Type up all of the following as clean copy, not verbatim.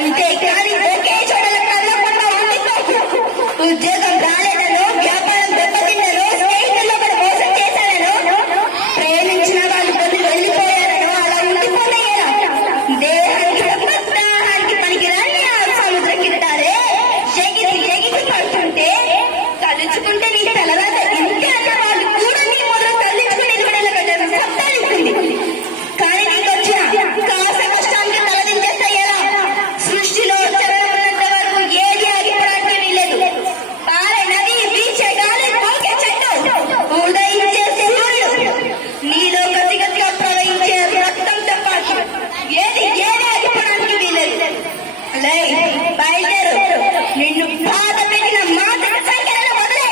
అంతే కానీ ఒకే చోటల కదలకుండా ఉండిపోకు. ఉద్యోగం రాలేదనో, వ్యాపారం దెబ్బతిన్ననో, స్నేహితుల్లో ఒకరు మోసం చేశారనో, ప్రేమించిన వాళ్ళు కొన్ని వెళ్ళిపోయారనో అలా ఉండిపోతే ఎలా? దేహానికి దాహానికి పనికిరాని ఆ సముద్ర కిట్టారే ఎగిరి ఎగిరి పడుతుంటే తలుచుకుంటే నీ తలరాత ఇంతే అన్న వాళ్ళు కూడా నీ మొదలు తల్లించుకుని నిలబడేలా సత్తాలిస్తుంది. కానీ నీకు వచ్చిన కాస్త కష్టానికి తలదించేస్తే ఎలా? సృష్టిలో ఉన్నంత వరకు ఏది ఆగిపోవడానికి వీలేదు. పారే నది, వీచే గాలి, పోకే చెట్టు, ఉదయించే సూర్యుడు, నీలో గతిగతిగా ప్రవహించే రక్తంతో పాటు ఏది ఆగిపోవడానికి వీలేదు. బయలుదేరు. నిన్ను బాధ పెట్టిన మాటల సంఖ్యలను వదిలే.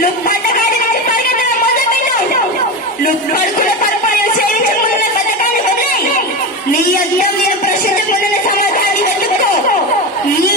నువ్వు పట్టగాడి నుంచి పరిగెత్తడం మొదలుపెట్టు. నువ్వు పడుకున్న పరిపాలన సేవించకుండా పథకాన్ని వదిలే. నీ అర్థం నేను ప్రశ్నించకుండా సమాధానాన్ని వెతుక్కో. నీ